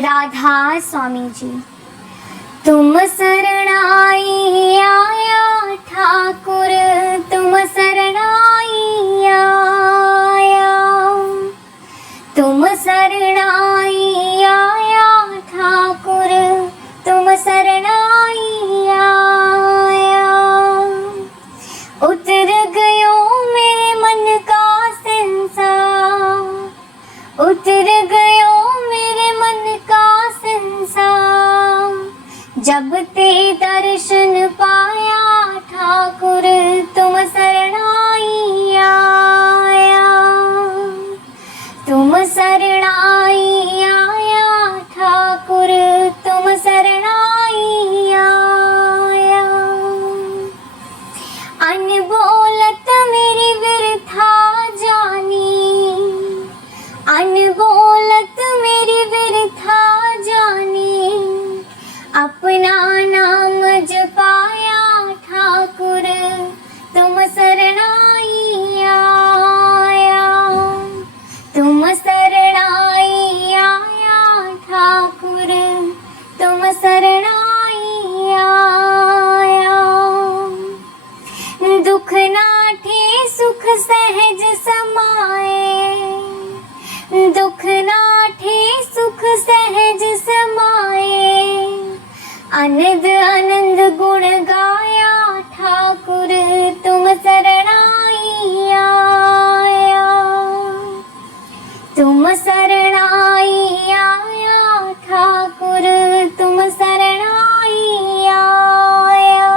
राधा स्वामी जी। तुम शरणाई आया ठाकुर, तुम शरणाई आया, तुम शरणाई आया ठाकुर, तुम शरणाई आया। उतर गयो मेरे मन का संसार, उतर गयो मेरे मन का संसार, जब ते दर्शन पाया ठाकुर, तुम शरणाई आया, तुम शरणाई आया ठाकुर, तुम शरणाई आया। अनबोलत मेरी व्यर्था जानी, अनबोलत मेरी व्यर्था जानी, अपना नाम जपाया ठाकुर, तुम शरणाई आया, तुम शरणाई आया ठाकुर, तुम शरणाई आया। दुख नाठे सुख सहज समाए, दुख नाठे सुख सहज समाए, आनंद आनंद गुण गाया ठाकुर, तुम शरणाई आया, तुम शरणाई आया ठाकुर, तुम शरणाई आया।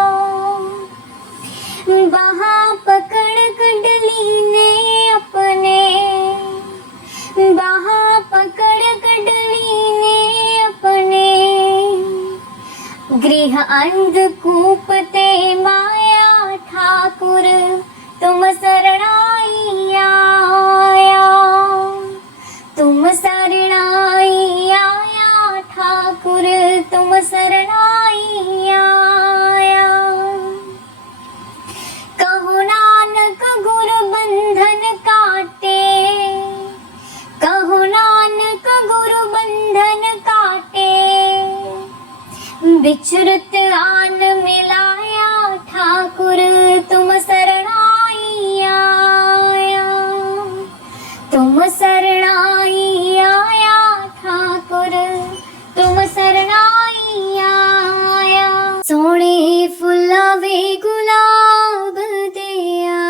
वहाँ पकड़ कडली ने अपने, वहाँ पकड़ कडली ने अपने, गृह अंधकूप ते माया ठाकुर, तुम शरणाई आया, तुम शरणाई आया ठाकुर, तुम शरणाई आया। कहो नानक गुरु बंधन काटे, कहो नानक गुरु बंधन काटे, विचरत आन मिलाया ठाकुर, तुम शरणाई आया, तुम शरणाई आया ठाकुर, तुम शरणाई आया। सोने फुलावे गुलाब दिया,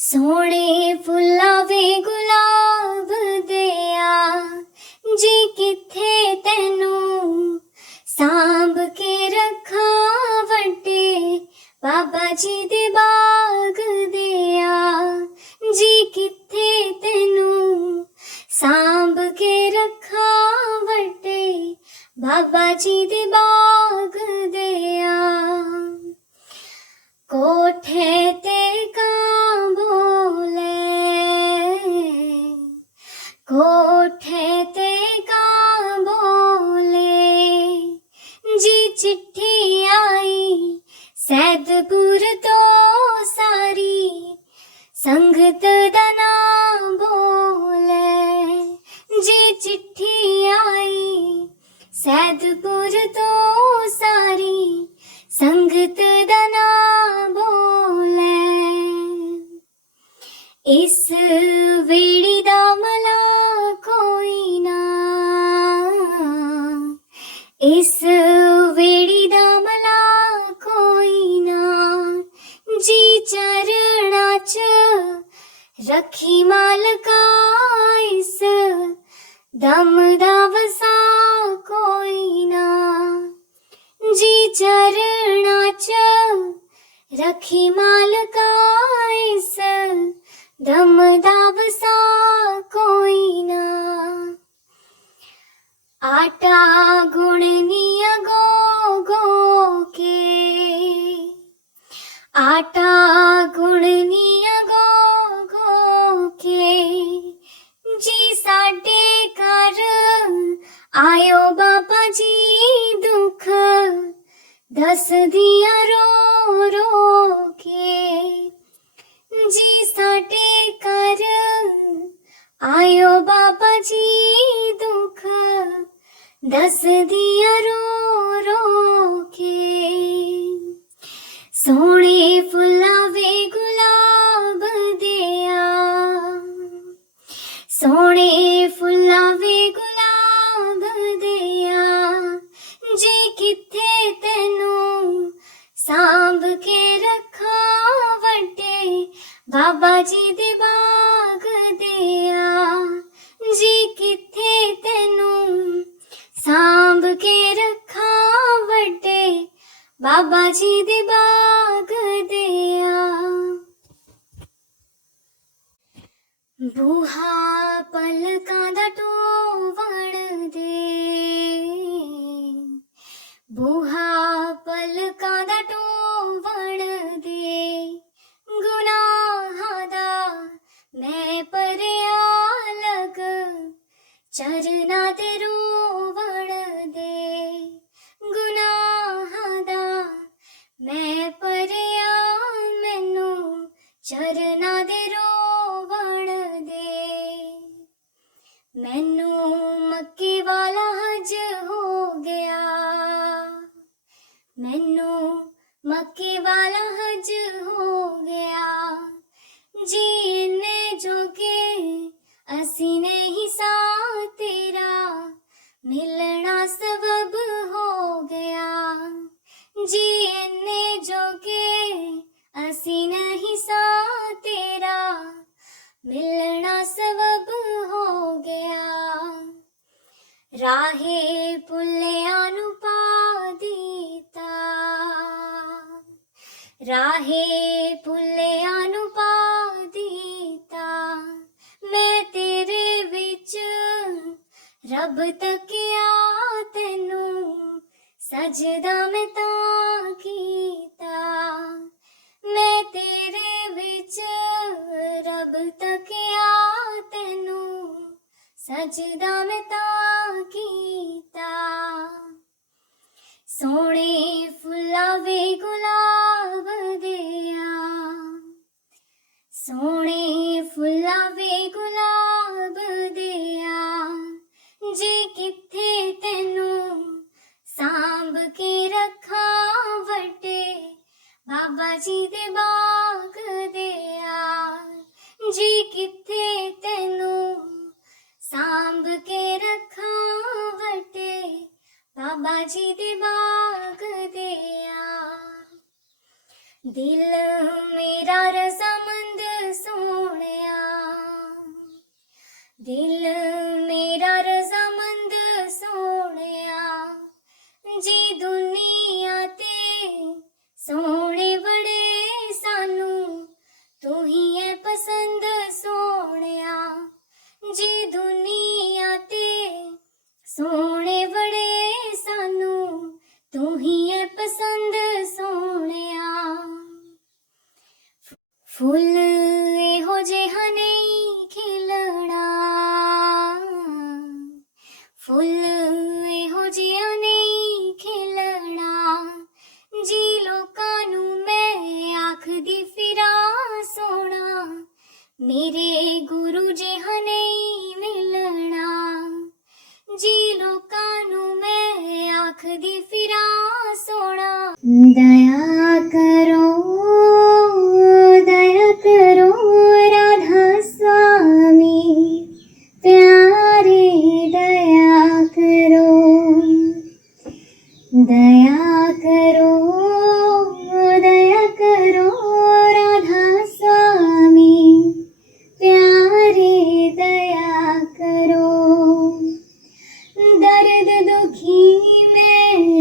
सोने फुलावे गुलाब दिया, जी किथे तेनू सांभ के रखा वटे, बाबा जी दे बाग दिया, जी किथे तेनू सांभ के रखा वटे, बाबा जी दे बाग दिया। कोठे ते कां बोले, कोठे ते कां बोले, जी चिट्ठी आई सैदपुर तो सारी, संगत दा नाम बोले, जी चिट्ठी आई सैदपुर तो सारी, संगत दा नाम बोले। इस वेड़ी दा मला कोई ना, इस वेड़ी दा मला कोई ना, जी चरणा च रखी मालका, इस दम दा वसा कोई ना, जी चरणा च रखी मालका, इस दम दा वसा कोई ना। आटा गुणनिया गो गो के, आटा गुणनिया गो गो के, जी साडे घर आयो बाबा जी, दुख दस दिया रो रो के, जी साडे घर आयो बाबा जी, दुख दस दिया रो रो के सोने फुलावे गुलाब दिया सोने फुलावे गुलाब दिया जी किथे तेनू सांभ के रखा वटे बाबा जी दे बाग दिया जी किथे तेनू सांभ के रखा वटे बाबा जी दे बाग दिया बूहा पलकां दा टोवण दे बूहा पलकां दा टोवण दे गुनाहां दा मैं परिया लग चरना ते रोवण दे गुनाहां दा मैं परिया मैनू चरना दे रोवण दे मैनू मक्के वाला हज हो गया मैनू मक्के वाला हज हो गया जी इन्ने जोगे असी नहीं सा तेरा मिलना सबब हो गया जी इन्ने जोगे असी नहीं सा तेरा मिलना सबब हो गया राहे पुल्लिया नू पा दीता राहे पुल्लिया नू पा दीता मैं तेरे विच रब तकिया तेनू सजदा मैं तां कीता मैं तेरे विच रब तकिया तेनू सजदा मैं तां कीता सोने फुलावे गुलाब दिया सोने फुलावे गुलाब दिया जी किथे तेनू सांभ के रखा वटे बाबा जी दे बाग दिया जी किथे तेनू सांभ के रखा वटे बाबा जी दे बाग दिया दिल मेरा रज़ामंद सोहणिया दिल मेरा रज़ामंद सोहणिया जी दुनिया ते सोहणे बड़े सानू तू ही है पसंद सोहणिया जी दुनिया ते सोहणे बड़े सानू तू ही है पसंद सोहणिया फुल एहो जिहा नहीं खिलना फुल एहो जिहा नहीं खिलना जी लोकां नू मैं आखदी फिरा सोना मेरे गुरु जिहा नहीं मिलना जी लोकां नू मैं आखदी फिरा सोना दया करो राधा स्वामी प्यारे दया करो राधा स्वामी प्यारे दया करो दर्द दुखी में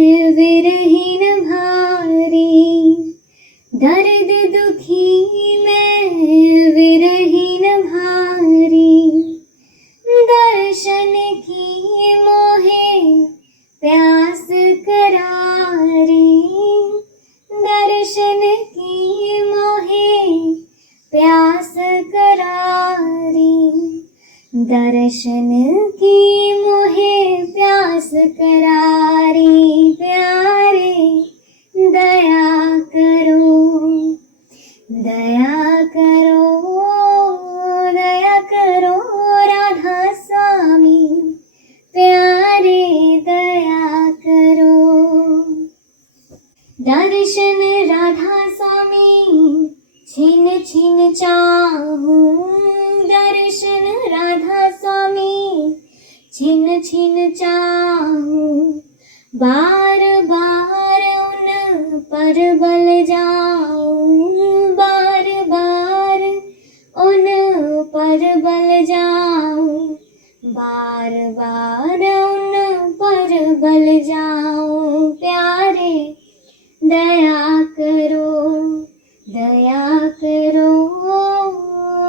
छिन छिन चाहूं, बार बार उन पर बल जाऊं, बार बार उन पर बल जाऊं, बार बार उन पर बल जाऊं। प्यारे दया करो, दया करो,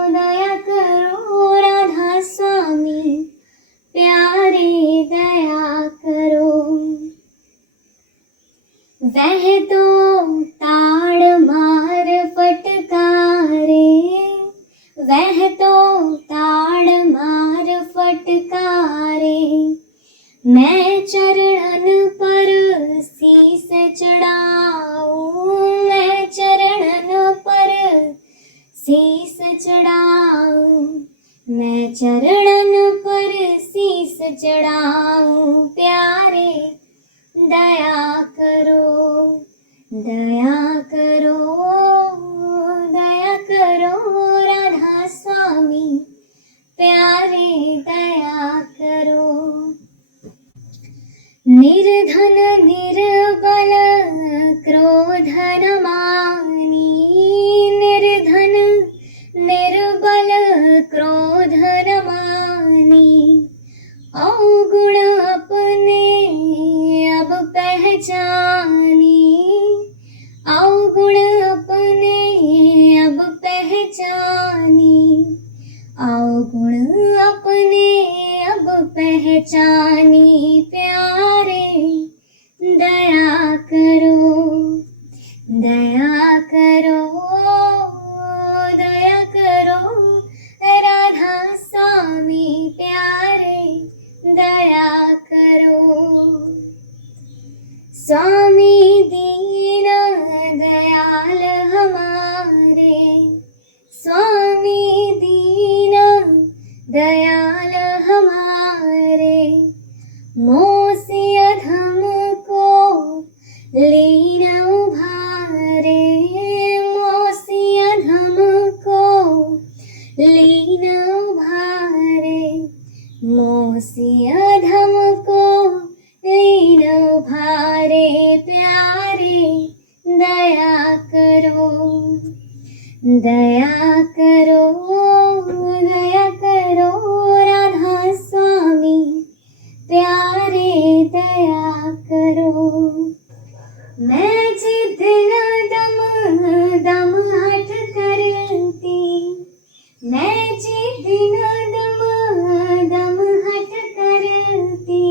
दया करो राधा स्वामी, प्यारे दया करो। वह तो ताड़ मार फटकारे, वह तो ताड़ मार फटकारे, मैं चरणन पर शीस चढ़ाऊं, मैं चरणन पर शीस चढ़ाऊं, मैं चरणन पर शीस चढ़ाऊं। प्यारे दया करो, दया करो, दया करो राधा स्वामी, प्यारे दया करो। निर्धन निर्बल क्रोध न मानी, निर्धन निर्बल क्रोध न मानी, अवगुण अपने अब पहचानी, अवगुण अपने अब पहचानी, अवगुण अपने अब पहचानी। प्यारे दया करो, दया करो, दया करो राधा स्वामी, प्यारे दया करो। स्वामी दीन दयाल हमारे, स्वामी दीन दयाल हमारे, मोह से अधम को लीन उभारे, मोह से अधम को लीन उभारे, मोह से अधम को लीन उभारे। प्यारे दया करो, दया करो, दया करो राधा स्वामी, प्यारे दया करो। मैं जितना दम दम हट करती, मैं जितना दम दम हट करती,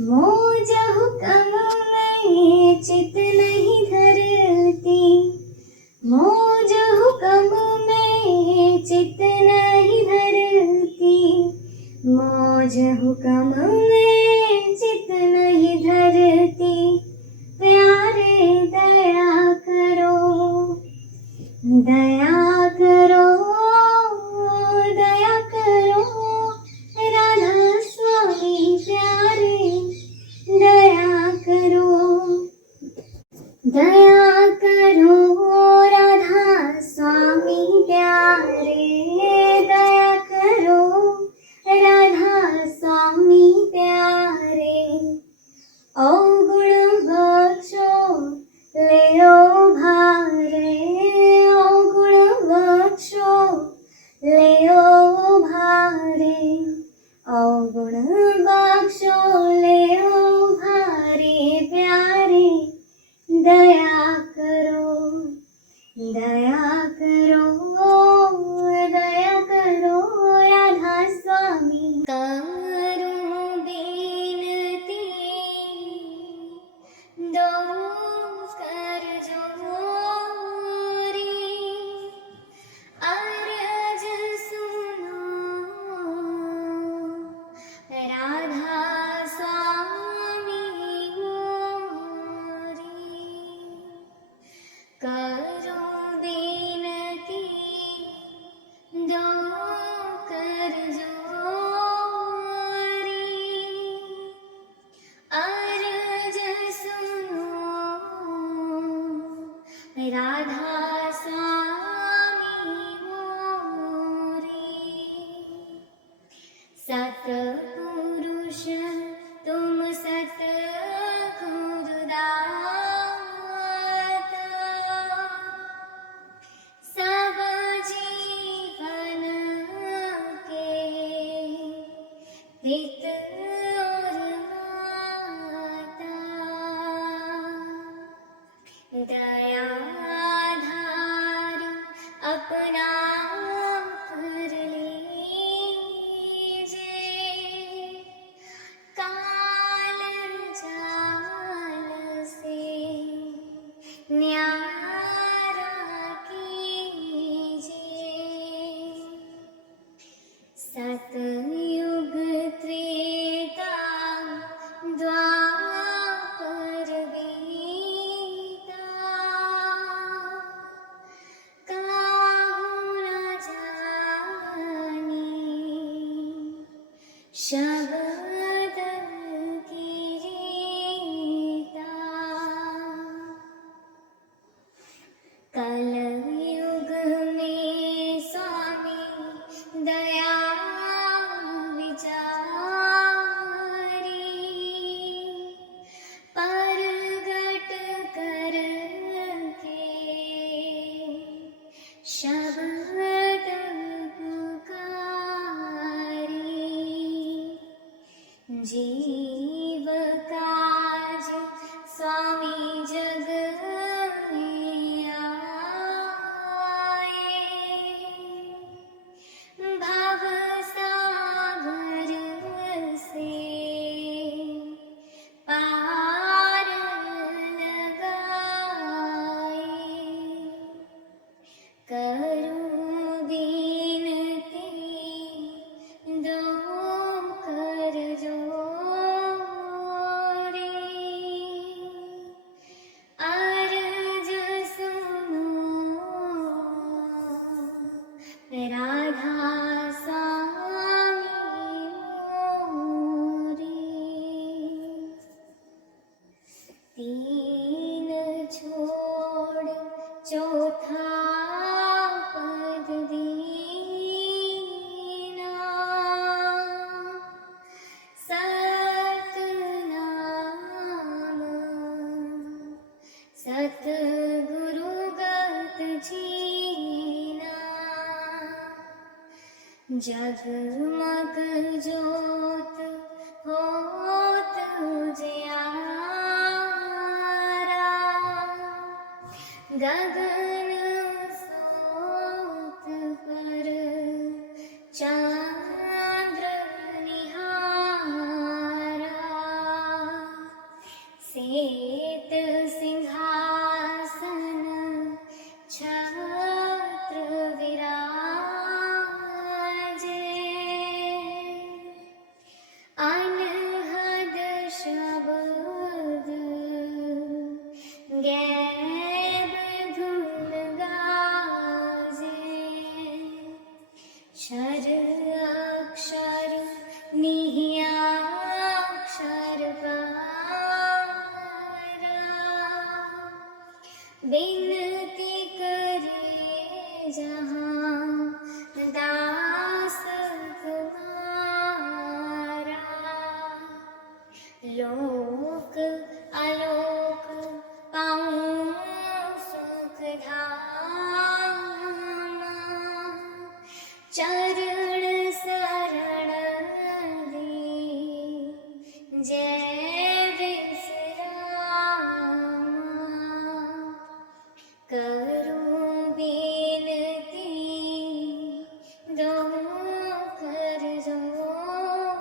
मौज हुक्म में चित नहीं धरती, मौज हुक्म में चित नहीं धरती, मौज हुक्म में चित नहीं धरती। प्यारे दया करो, दया करो, दया करो राधा स्वामी, प्यारे दया करो, दया करो राधा स्वामी, प्यारे दया करो राधा स्वामी, प्यारे अवगुण बख्शो ले भारे, अवगुण बख्शो ले भारे, अवगुण बख्शो ले भारे। प्यारे दया करो, दया करो, दया करो राधा स्वामी। करूं बेनती दो कर जोरी, अर्ज सुनो राधा स्वामी, और माता दया धार अपना कर लीजिए, काल जाल से न्यारा कीजिए। सतयुग त्रेता द्वापर बीता, काहू न जानी शब्द की रीता। कलयुग में स्वामी दया विचारी, परगट करके शब्द पुकारी। जीव काज स्वामी जग में आए, भव सागर से पार लगाए। करूं विनती दो कर जोड़ी, अर्ज सुनो राधा स्वामी मोरी। तीन छोड़ चौथा पद दीना, सतनाम सतगुरु गत जीना। जगमग जोत होत उजियारा, गगन सोत पर चंद्र निहारा। श्वेत सिंहासन छत्र विराजे, अनहद शब्द गैब धुन गाजे। क्षर अक्षर निह्याक्षर पारा, बिनती करे जहाँ दास तुम्हारा। लोक आलोक पाऊं सुख धाम, चरण शरण दे जय विश्राम। करूं विनती दो कर जोड़ी,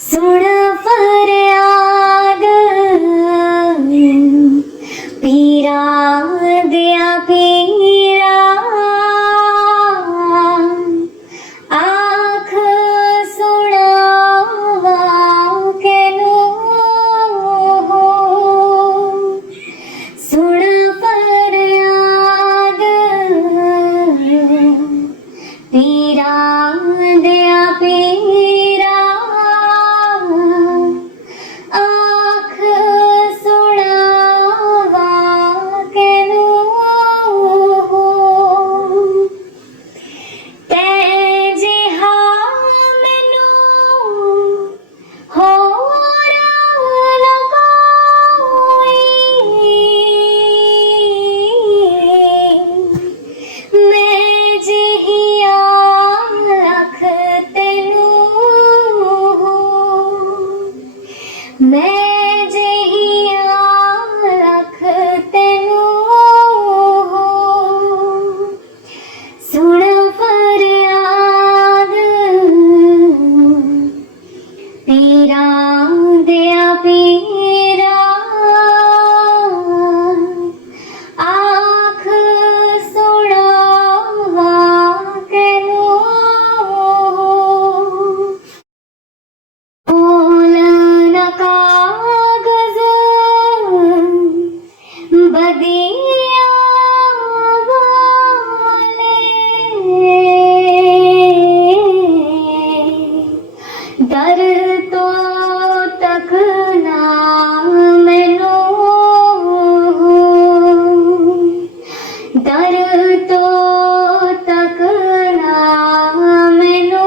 सुन फरियाद पीरा दिया पीरा। आँख सुनावा के लो हो, सुन फरियाद पीरा दिया पीरा। पीरा दया पीरा आँख सुड़ावा केनो बोल न कागज बदिया वाले डर तो तक ना मैनू डर तो तक ना मैनू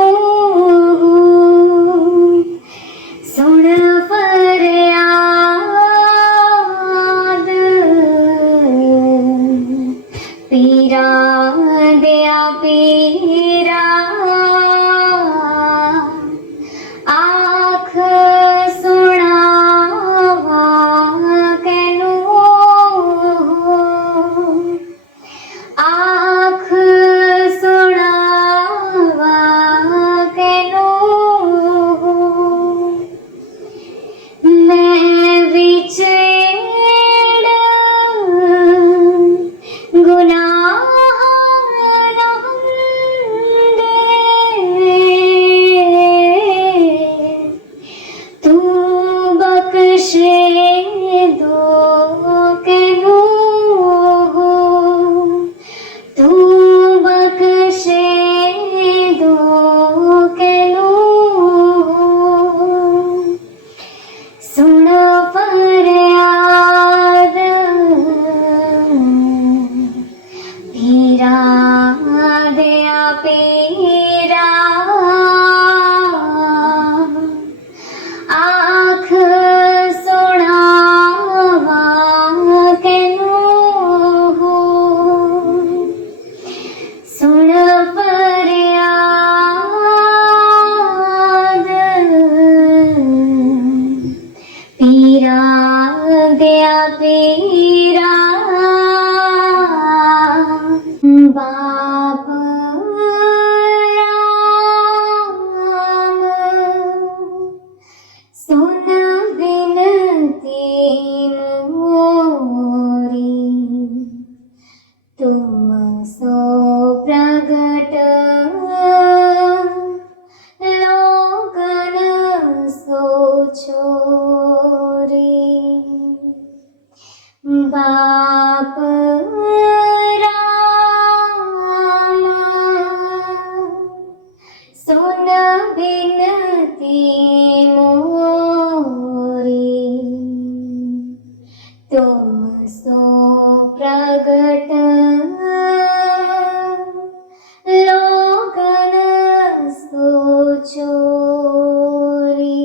सुन फरियाद पीरा दया पीरा आँख सुनावा केनो आँख सुनावा केनो मैं विचेड़ गुनाह तू बख्शे दो केनो तू बख्शे दो केनो सुन फरियाद पीरा दया पीरा आँख सुनावा केनो सुन फरियाद पीरा दया पीरा बाप राम सुन विनती मोरी तुम सो प्रगट लोगन सो छोरी बाप राम सुन विनती मोरी तुम सो प्रगट लोगन सो छोरी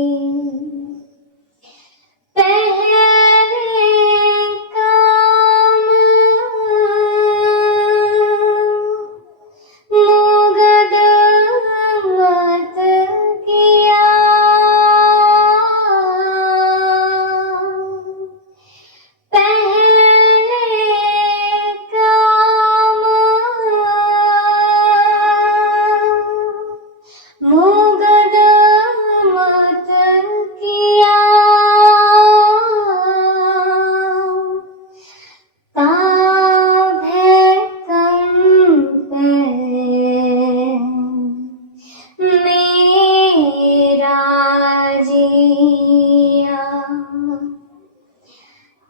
पहले काम मुगद मत किया पहले काम मुगद मत किया ताभे कंपे मेरा जिया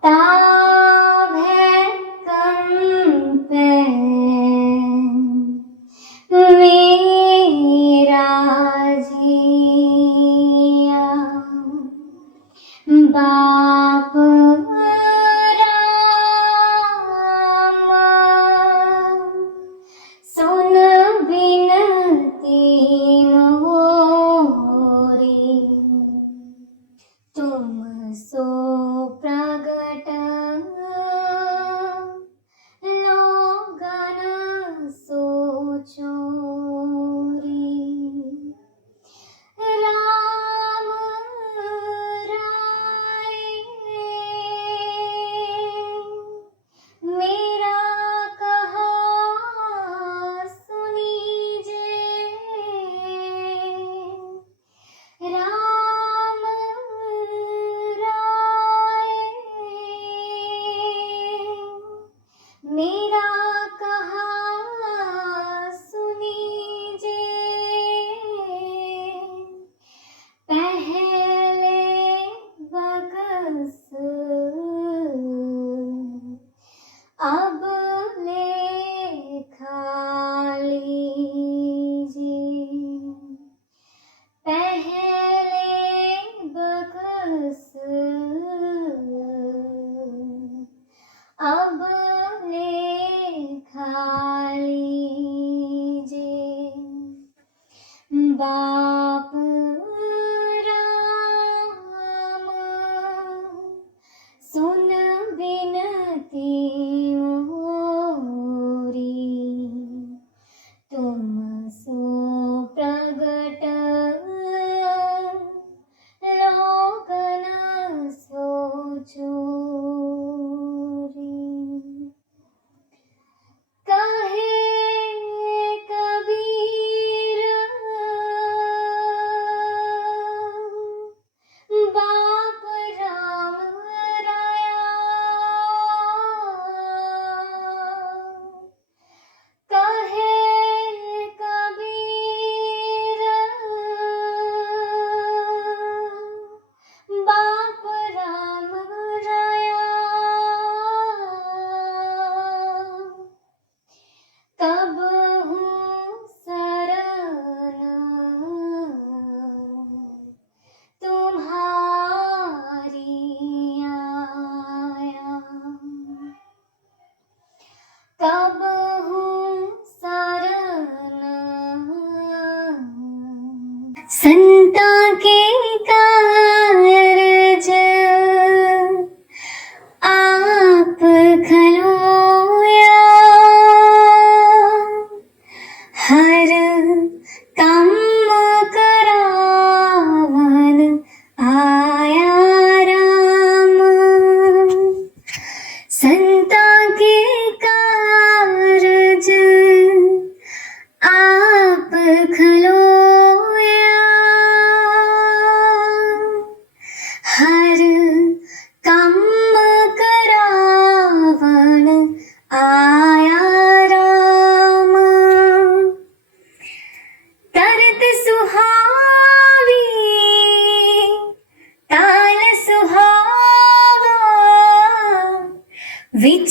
ताभे कंपे मेरा जिया बाप राम सुन विनती मोरी तुम सो प्रगट लोगन सो छोरी राम राय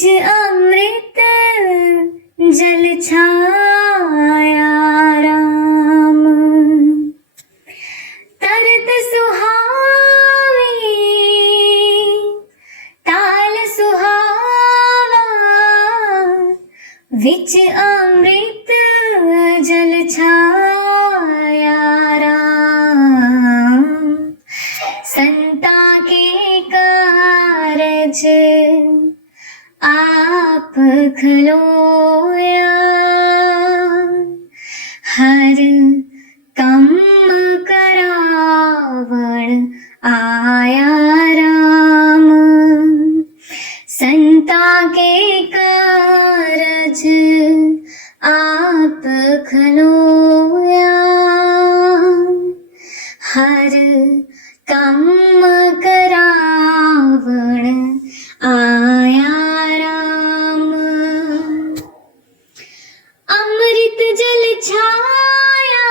विच अमृत जल छाया राम। तरत सुहावी ताल सुहावा, विच अमृत जल छाया राम। संता के कारज आप खलोया, हर कम करावण आया राम। संता के कारज आप खलोया, हर कम करावण आया राम। अमृत जल छाया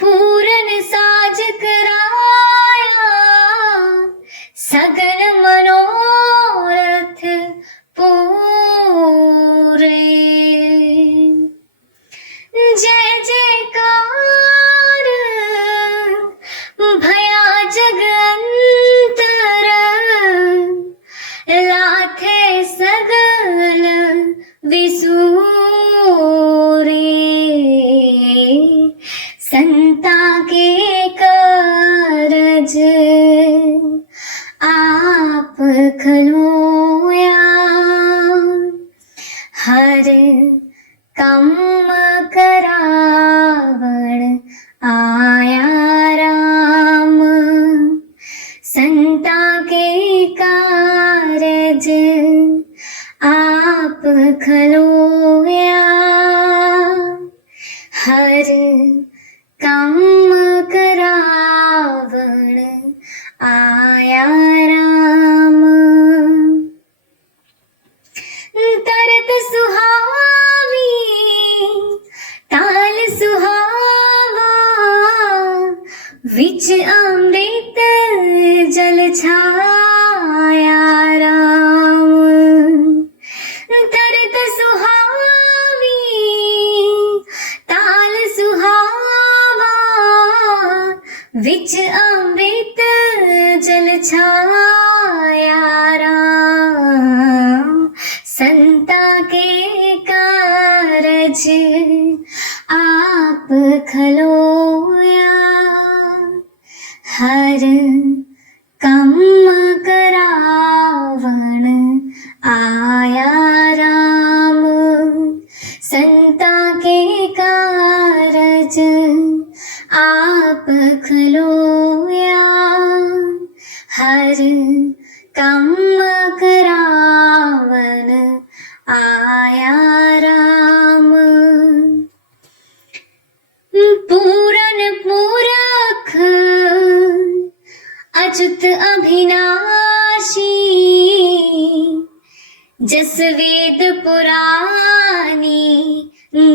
पूरन साज कराया, सगन मनोरथ पूरे। जय जयकार भया जगंतर, लाथे सगल विसूरे। संता के कारज आप खलोया, हर कम करावण आया राम। संता के कारज आप खलोया, हर कम करावण आया राम। तरत सुहावी ताल सुहावा, विच अमृत जल छाया राम। तरत सुहावी ताल सुहावा, विच अमृत जल छाया राम। संता के कारज आप खलोया, हर कम करावण आया राम। संता के कारज आप खलोया, हर कम करावण आया राम। पूरन पूरख अच्युत अभिनाशी, जस वेद पुरानी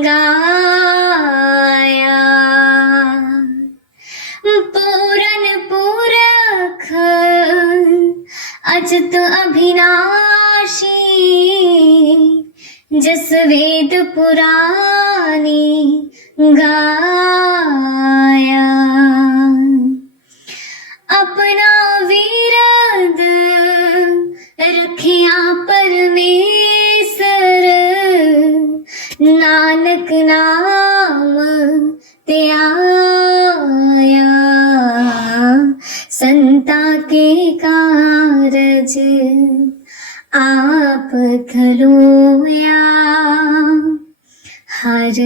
गाया। पूरन पूरख अच्युत अभिनाशी, जस वेद पुरानी गाया। अपना विरद रखिया परमेसर, नानक नाम ते आया। संता के कारज आप खलोया, हर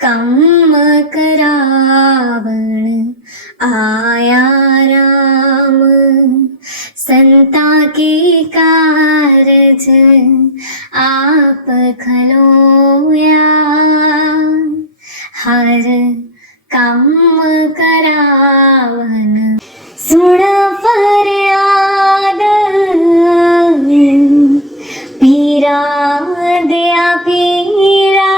कम करावण आया राम। संता के कारज आप खलोया, हर कम करावन। सुन फरियाद पीरा दया पीरा,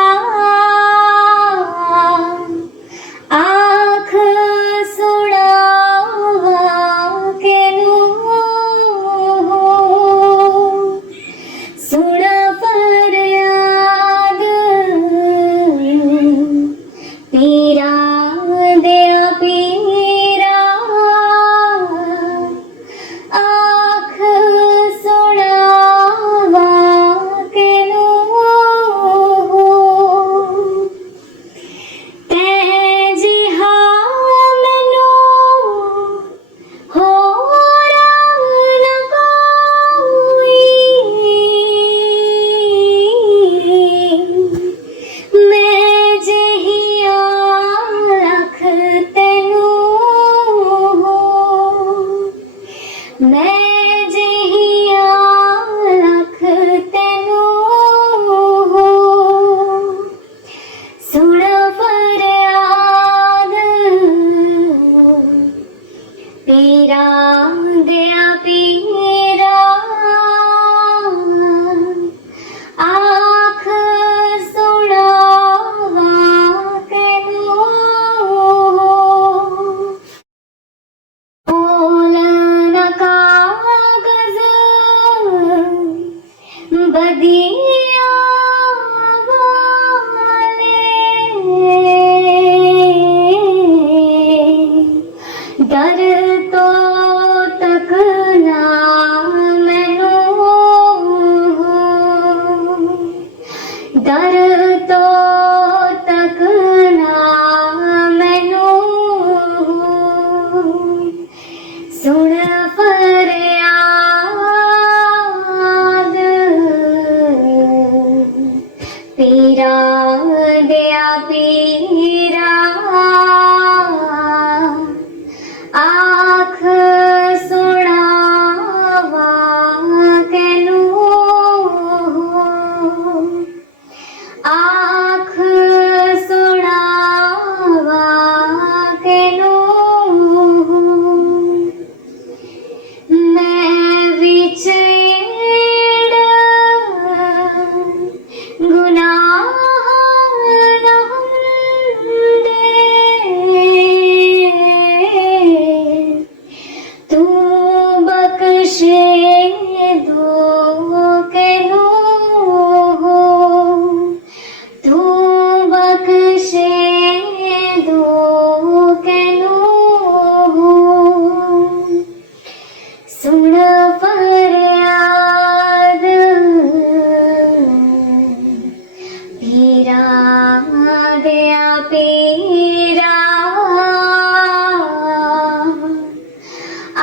आँख सुनावा पीरा दया पीरा आँख सुड़ावा कैनू बोल न कागज बदिया वाले डर तो तक ना मैनू डर तो तक ना मैनू सुन फरियाद पीरा दया पीरा आँख सुड़ावा कैनू आँख सुड़ावा कैनू मैं विचेड़ गुनाह रहंदे तू बख्शे दो कैनू तू बख्शे दो कैनू सुन फरियाद पीरा दया पीरा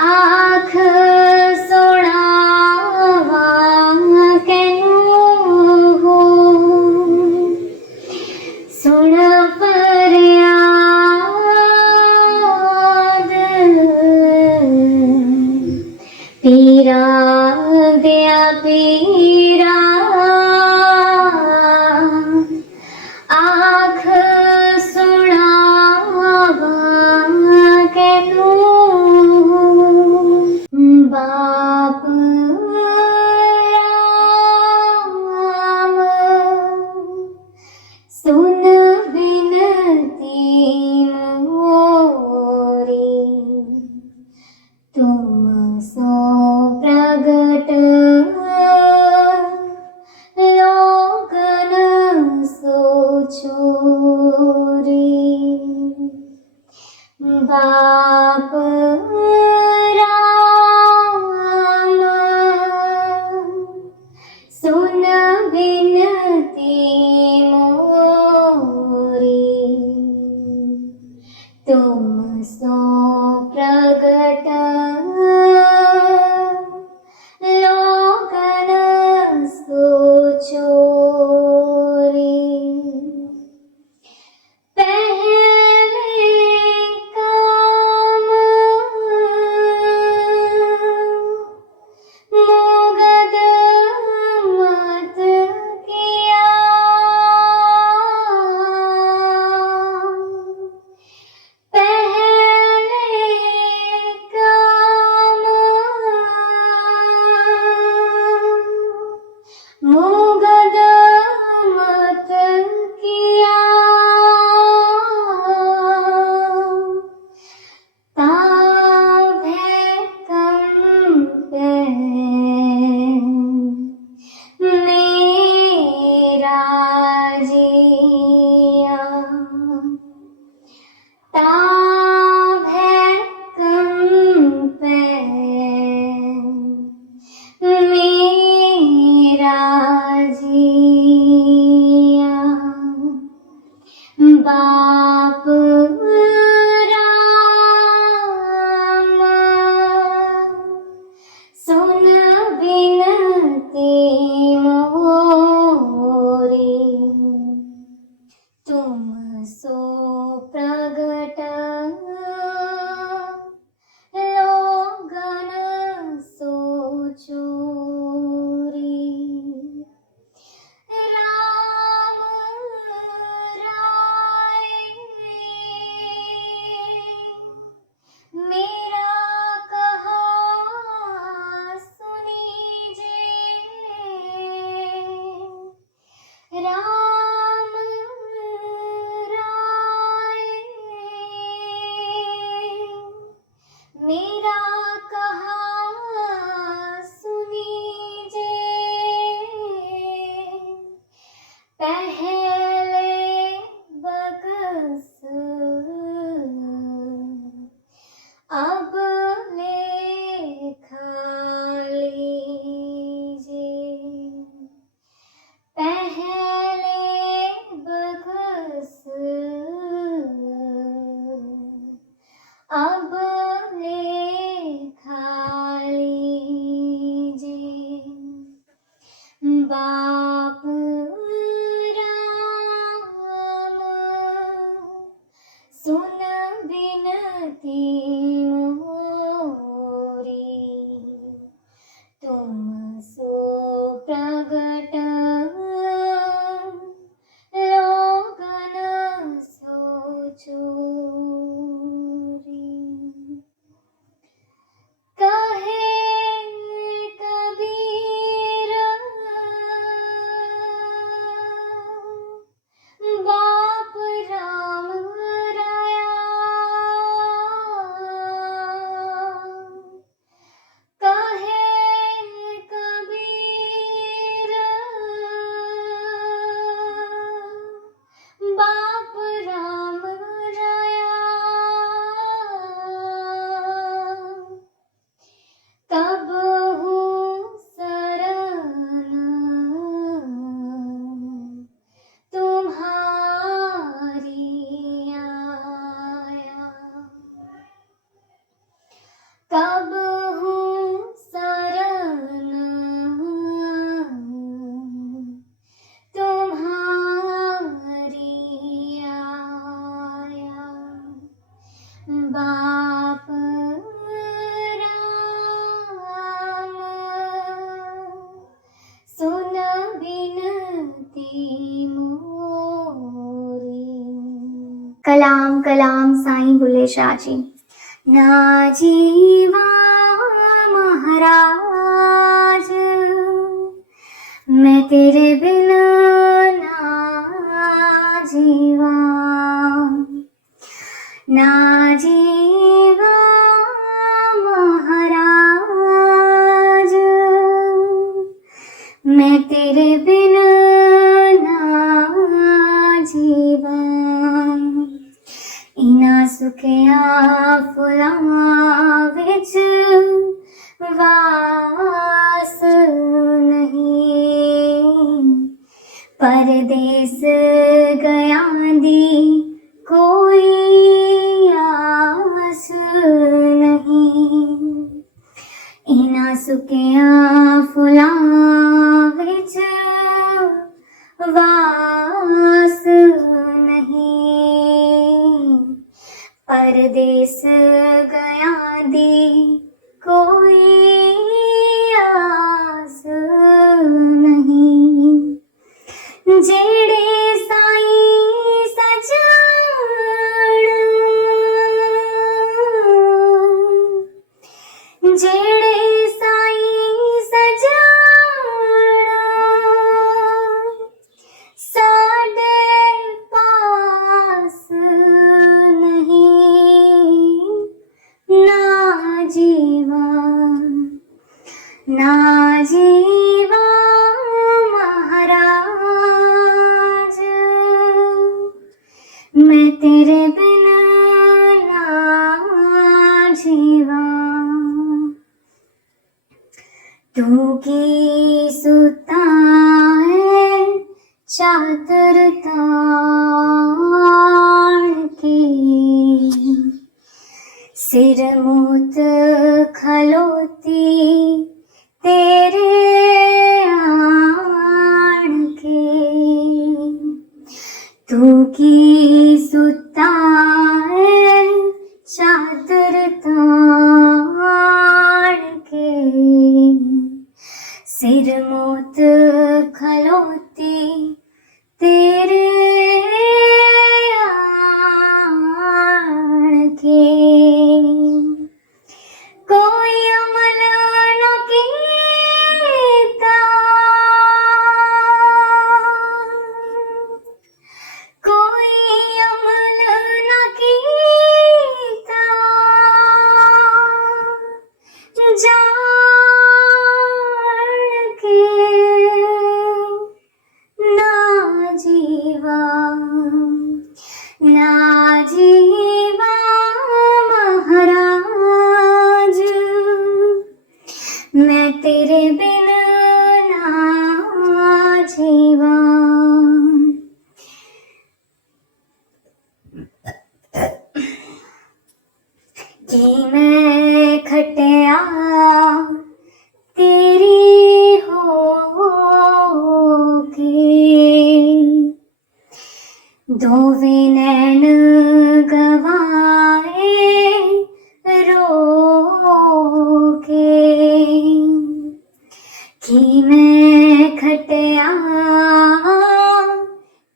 आँख सुड़ावा कैनू सुन फरियाद पीरा दया पीरा आँख सुड़ावा कैनू बाप राम सुन बिनती मोरी तुम सो प्रगट लोकन सो छोरी बाप राम सुन बिनती मोरी तुम सो प्रगट लोकन सो छोरी पहले काम मुगद मत किया पहले काम कब हूँ शरण तुम्हारी आया, बाप राम सुन बिनती मोरी। कलाम कलाम साईं बुले शाह जी। ना जीवा महाराज मैं तेरे बिना ना जीवा, ना जीवा महाराज मैं तेरे बिना ना जीवा। इना सुखिया फुलां विच वास नहीं, परदेस गया दी कोई आस नहीं। इना सुखिया फुलां विच वास नहीं, परदेस गया दी कोई आस नहीं। जेड़े साईं सजण, जेड़े साईं सजण साडे पास नहीं, ना जीवा ना जीवा महाराज मैं तेरे बिना ना जीवा। तू की सुता है चादर तान के, सिर मुत खलोती तेरे आन के। तू की सुता है चादर तान के, सिर मुत खलोती तेरे आन के। कोई अमल न कीता, कोई अमल न कीता, जान के ना जीवा ना जीवा महाराज मैं तेरे बिना ना जीवा। कि मैं खटिया तेरी होके, दोवे नैन गवाए रो के। कि मैं खटिया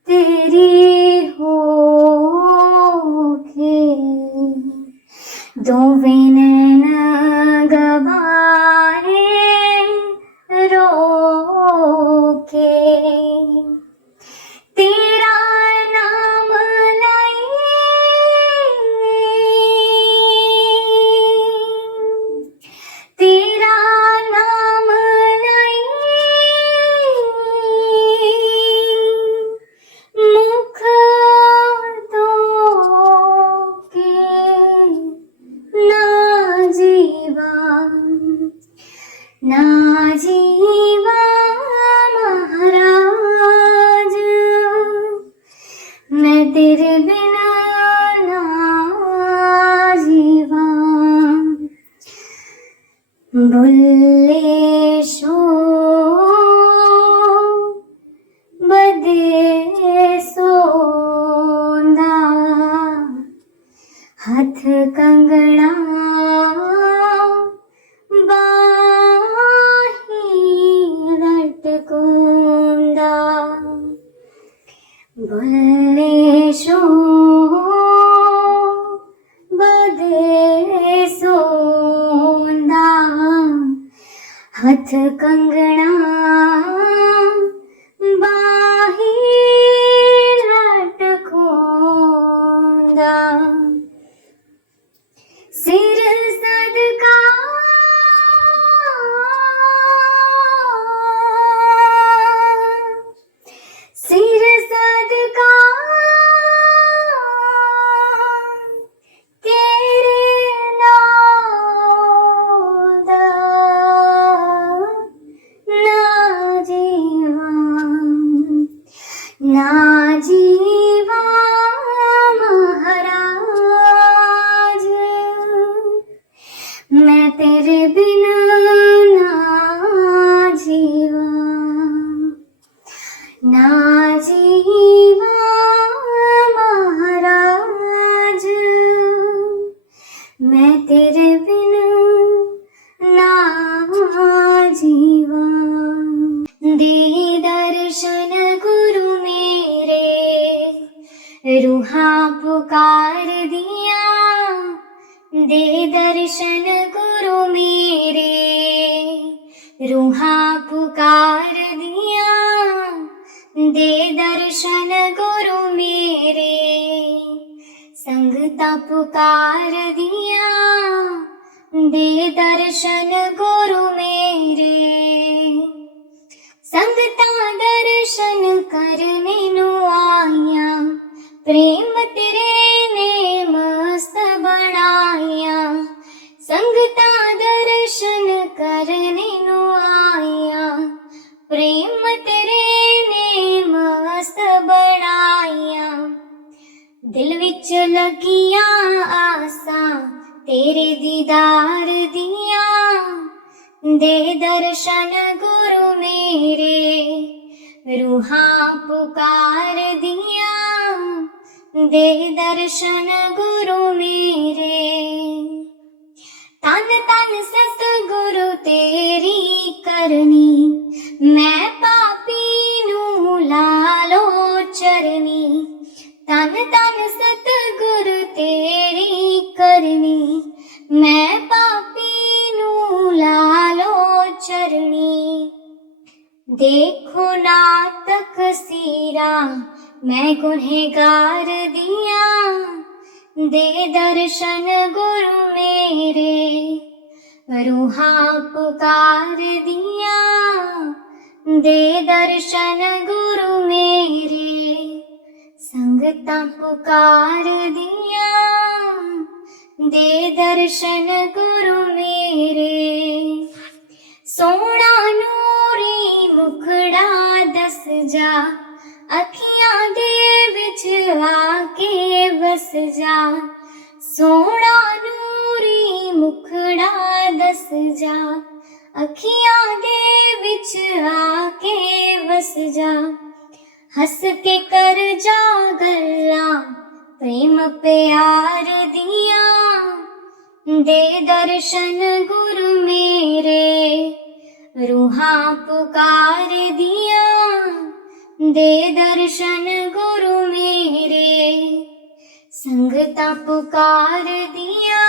तेरी होके, दोवे नैन गवाए रो के। तेरा नाम ભૂલે શો બધે સોંદા હાથ કંગણા બાહી લટકુંદા ભૂલે શો બધે સોંદા હાથ કંગણા બાહી લટકુંદા सिर सदका सिर सदका तेरे नादा ना जीवा महाराज मैं तेरे बिना ना जीवा महाराज मैं तेरे बिना ना जीवा दे दर्शन गुरु मेरे रूहा पुकार दिया दे दर्शन गुरु मेरे रूहा पुकार दिया दे दर्शन गुरु मेरे संगता पुकार दिया दे दर्शन गुरु मेरे संगता दर्शन करने नु आया प्रेम तेरे ने मस्त बनाया संगता दर्शन करने नु आया प्रेम तेरे ने मस्त बनाया दिल विच लगिया आसा तेरे दीदार दिया दे दर्शन गुरु मेरे रूहा पुकार दिया दे दर्शन गुरु मेरे तन तन सतगुरु तेरी करनी मैं पापी नू लालो चरनी तन तन सतगुरु तेरी करनी मैं पापी नू लालो चरनी देखो ना तकसीरा मैं गुनहगार दिया दे दर्शन गुरु मेरे रूहा पुकार दिया दे दर्शन गुरु मेरे संगता पुकार दिया दे दर्शन गुरु मेरे सोना नूरी मुखड़ा दस जा अखियां दे विच आके बस जा सोना नूरी मुखड़ा दस जा अखियां दे विच आके बस जा हंस के कर जा गल्ला प्रेम प्यार दिया दे दर्शन गुरु मेरे रूहा पुकार दिया दे दर्शन गुरु मेरे संगता पुकार दिया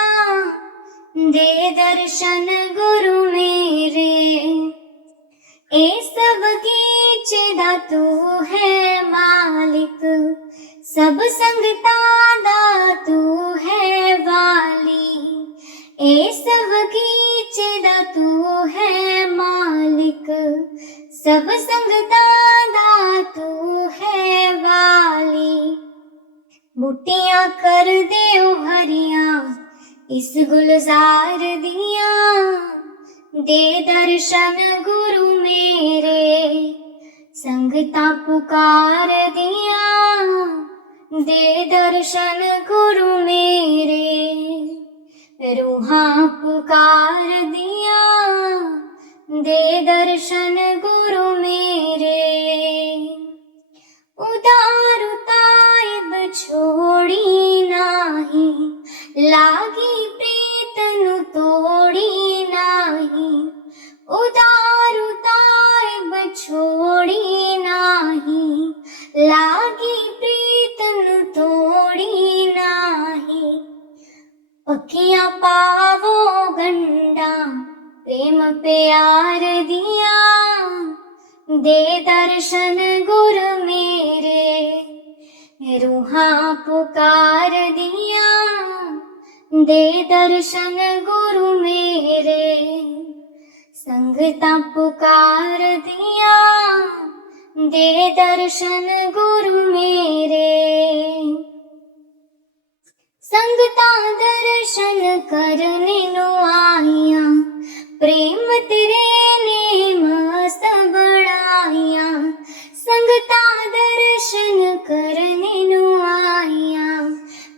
दे दर्शन गुरु मेरे ए सब गीचे दा तू है मालिक सब संगता दा तू है वाली ए सब गीचे दा तू है मालिक सब संगता दा तू है वाली बूटियां कर दे हरियां इस गुलजार दिया दे दर्शन गुरु मेरे संगता पुकार दिया दे दर्शन गुरु मेरे रूहा पुकार दिया दे दर्शन गुरु मेरे। उदारु ताइब छोड़ी नाही, लागी प्रीतनु तोड़ी नाही। उदारु ताइब छोड़ी नाही, लागी प्रीतनु तोड़ी नाही। पखियां पावो गंडा, प्रेम प्यार दिया। दे दर्शन गुरु मेरे, रूहां पुकार दिया। दे दर्शन गुरु मेरे, संगता पुकार दिया। दे दर्शन गुरु मेरे, संगता दर्शन करने नो आया। प्रेम तेरे ने मस्त बढ़ाया। संगता दर्शन करने नो आया।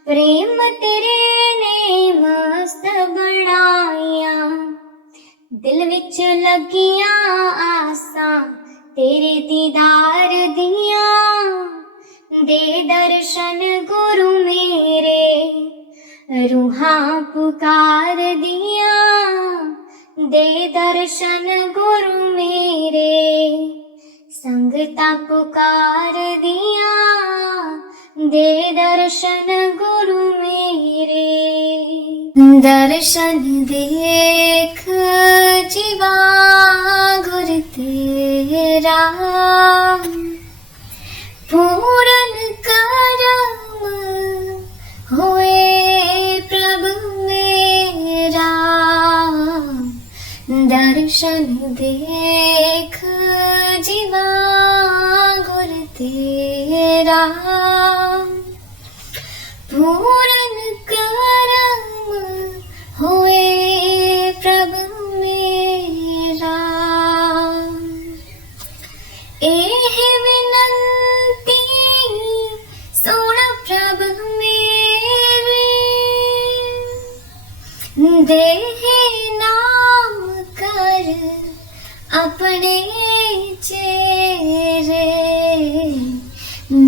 प्रेम तेरे ने मस्त बढ़ाया। दिल विच लगिया आसा, तेरे दीदार दिया। दे दर्शन गुरु मेरे, रूहां पुकार दिया। दे दर्शन गुरु मेरे, संगता पुकार दिया। दे दर्शन गुरु मेरे। दर्शन देख जीवा गुरु तेरा, पूरन करम होए प्रभु मेरा। दर्शन देख जीवा गुरु तेरा, पूरन करम होए प्रभु मेरा। एह विनंती सुन प्रभु मेरे, देहे नाम कर अपने चेहरे।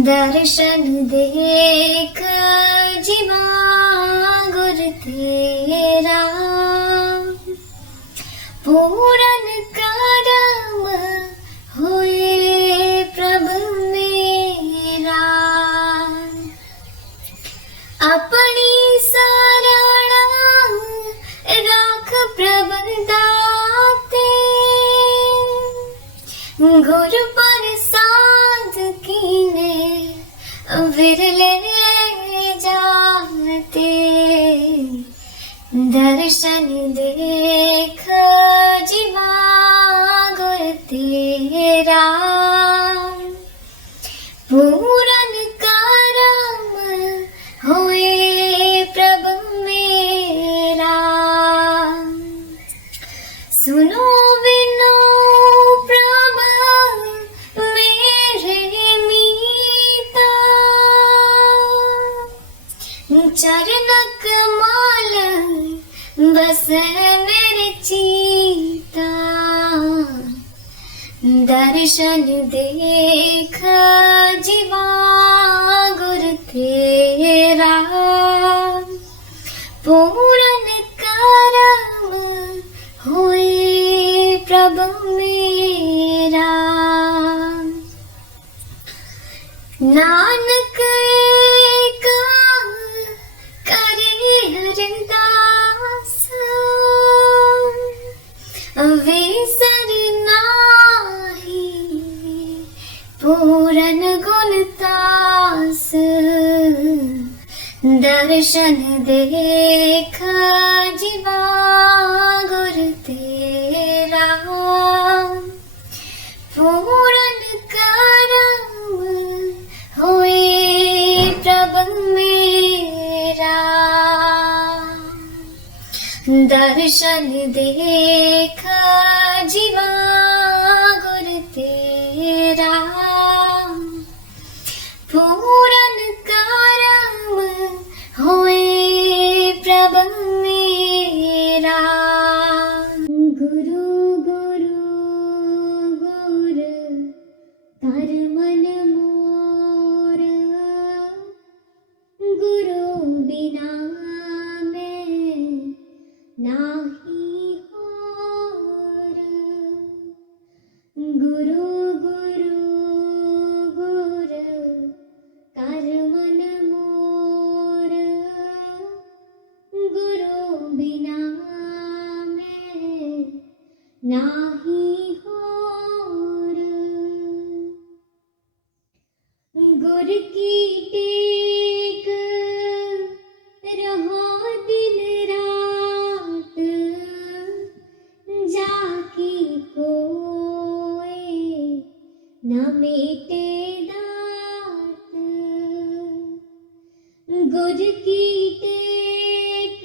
दर्शन देख जीवा गुरु तेरा, पूरन करम होए प्रभु मेरा। अपनी शरण राख प्रभु दाते, गुरु प्रसाद कीने विरले जाते। दर्शन देख जीवा गुरु तेरा, पूरन करम होए प्रभु मेरा। सुनो विनो प्रभु मेरे मीता, चरण कमल बस मेरे चीता। दर्शन देख जीवा गुरु तेरा, पूरन करम होए प्रभु मेरा। नानक एक करे हरदास, विसर नाही पूरन गुणतास। दर्शन देख जीवा गुरु तेरा, पूरन करम होए प्रभु मेरा। दर्शन देख जीवा गुरु तेरा, पूरन करम होए प्रभु मेरा। गुरु गुरु नाही होर। गुर की टेक रहो दिन रात, जाकी कोय न मेटे दात। गुर की टेक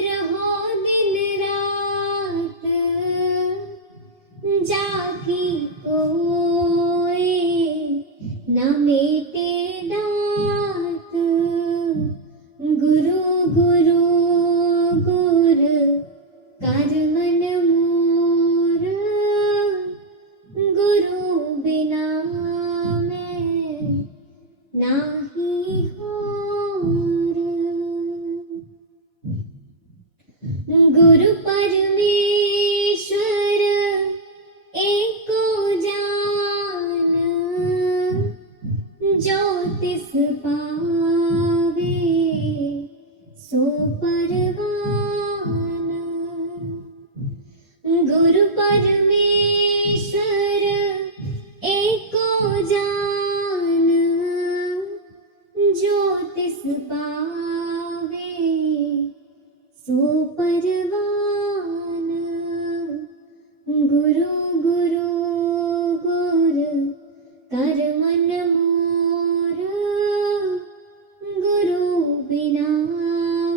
रहो दिन रात, जाकी कोय न मेटे दात। गुरु गुरु गुर कर मन मोर, गुरु बिना मैं नाही होर। गुरु परमेश्वर एको जान, जो तिस पावे सो परवान। गुरु परमेश्वर एको जान, जो तिस पावे सो परवान। गुरु गुरु गुर कर मन मोर, गुरु बिना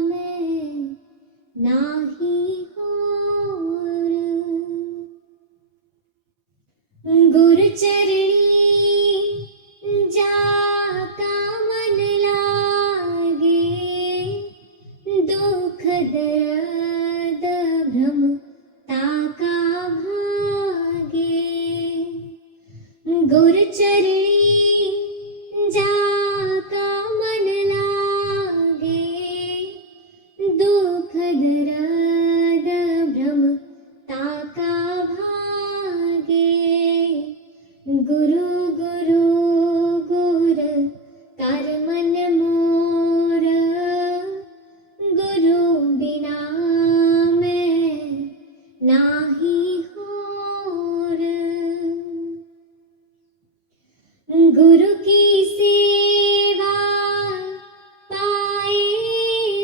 मैं नाही होर। गुरु चरणी जाका मन लागे, दुख दर्द भ्रम ताका भागे। गुरु चरणी जाका मन लागे, दुख दर्द भ्रम ताका भागे। गुरु गुरु गुर कर मन मोर, गुरु बिना मैं नाही होर। गुरु की सेवा पाए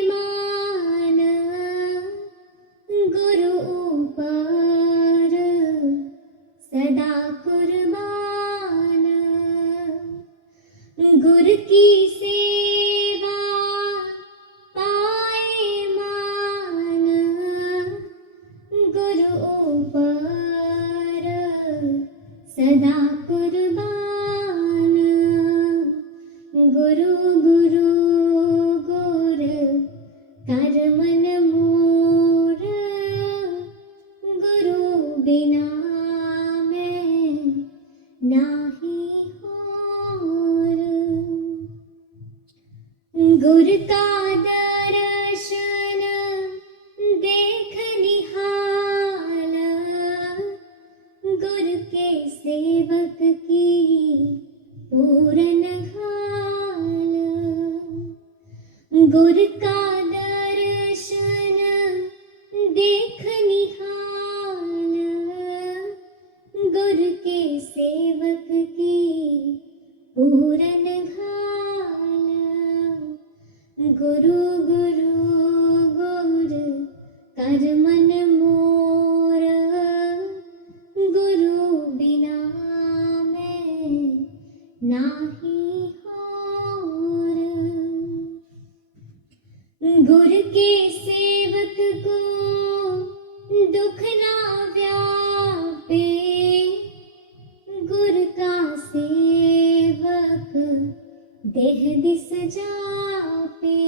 मान, गुरु ऊपर सदा कुर्बान। गुरु की सेवा पाए मान, गुरु ऊपर सदा कुर्बान। गुरु गुरु गुर कर मन मोर, गुरु बिना मैं नाही होर। गुरु का दर्शन देख निहाल, गुरु के सेवक की पूरन घाल। गुरु का दर्शन देख निहाल, गुरु के सेवक की पूरन घाल। गुरु गुरु गुर कर मन मोर, गुरु बिना मैं नाही होर। गुरु के सेवक को दुख ना व्यापे, गुरु का सेवक देह दिस जापे।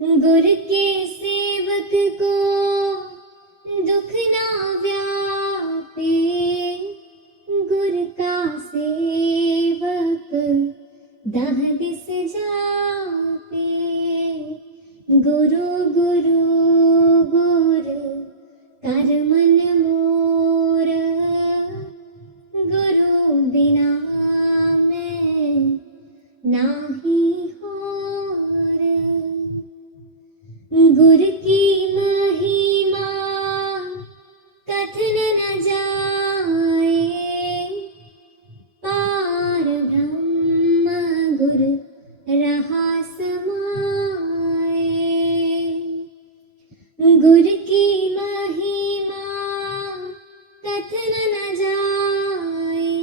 गुरु के सेवक को दुख ना व्यापे, गुरु का सेवक दह दिस जापे। गुरु गुरु गुर कर मन मोर, गुरु बिना मैं नाही गुर की महिमा कथन न जाए,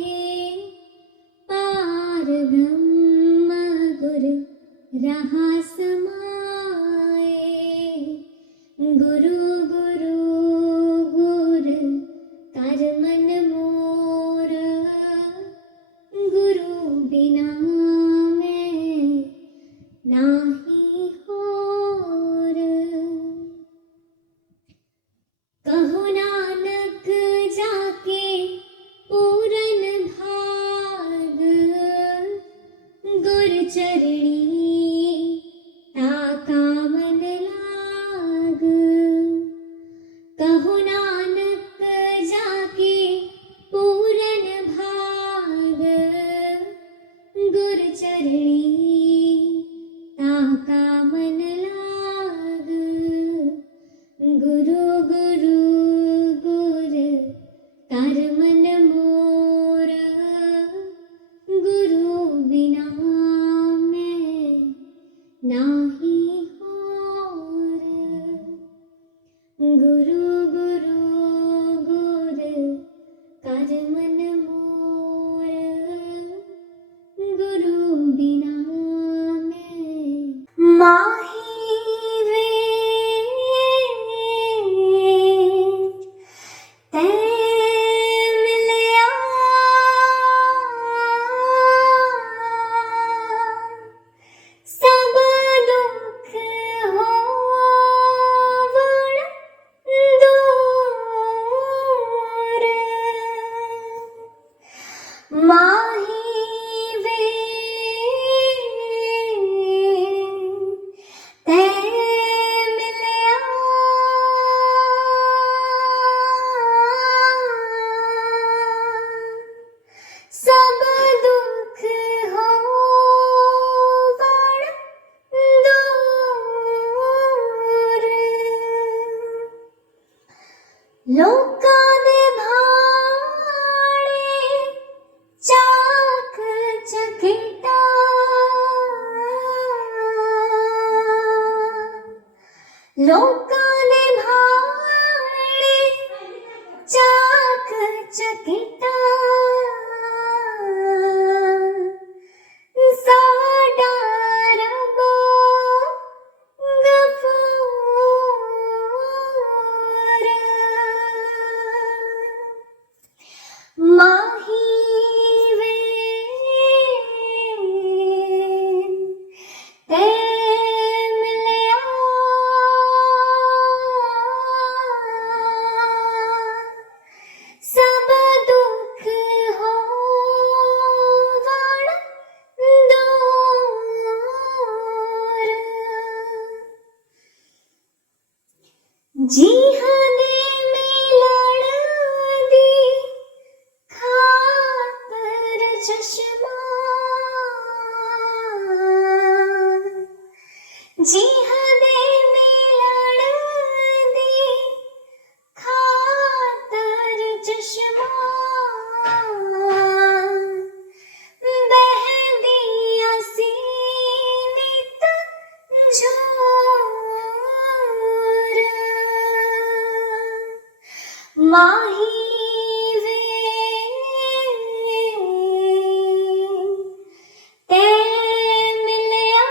पार ब्रह्म गुर रहा समाए। गुरु गुरु गुर कर मन मोर, गुरु बिना मैं नाही होर। कहो नानक जाके पूरन भाग, गुर चरणी ताका मन लाग। कहो नानक जाके पूरन भाग, गुर चरणी ताका मन लाग। गुरु गुरु गुर कर मन मोर, गुरु बिना मैं नाही होर। गुरु गुरु गुर कर मन मोर, गुरु बिना मैं माही वे ते मिलया। सब दुख होवण दूर, माही वे ते मिलया। सब दुख होवण दूर, लोकां दे भाणे चाक चकिता। लोकां दे भाणे चाक चकिता। साडा रब गफूर, माही वे ते मिलया। सब दुख होवण दूर, जी दे मिलण दी खातर चश्मा। जी दे मिलण दी खातर चश्मा। बहदिया सी नित झोर, माही वे ते मिलया।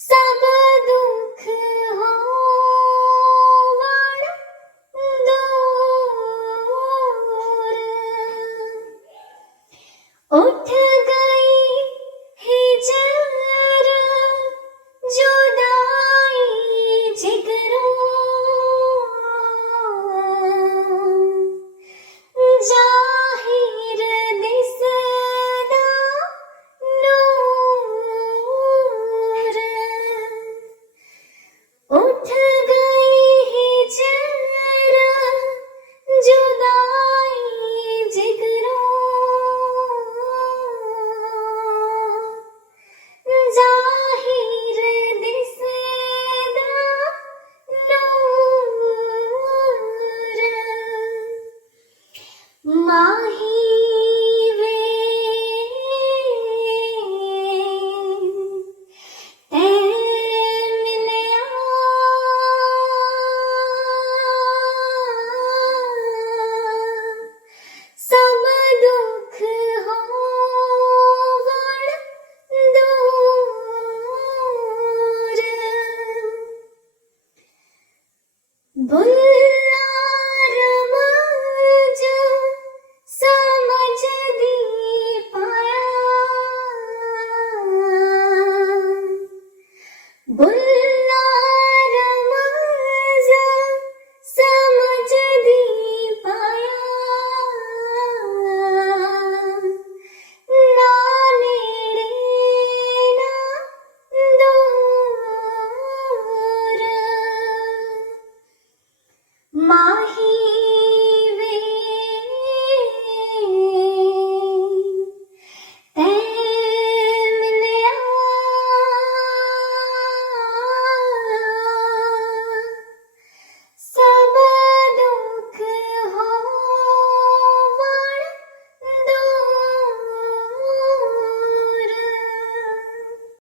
सब दुख होवण दूर, उठ गई हिजर जुदाई भूल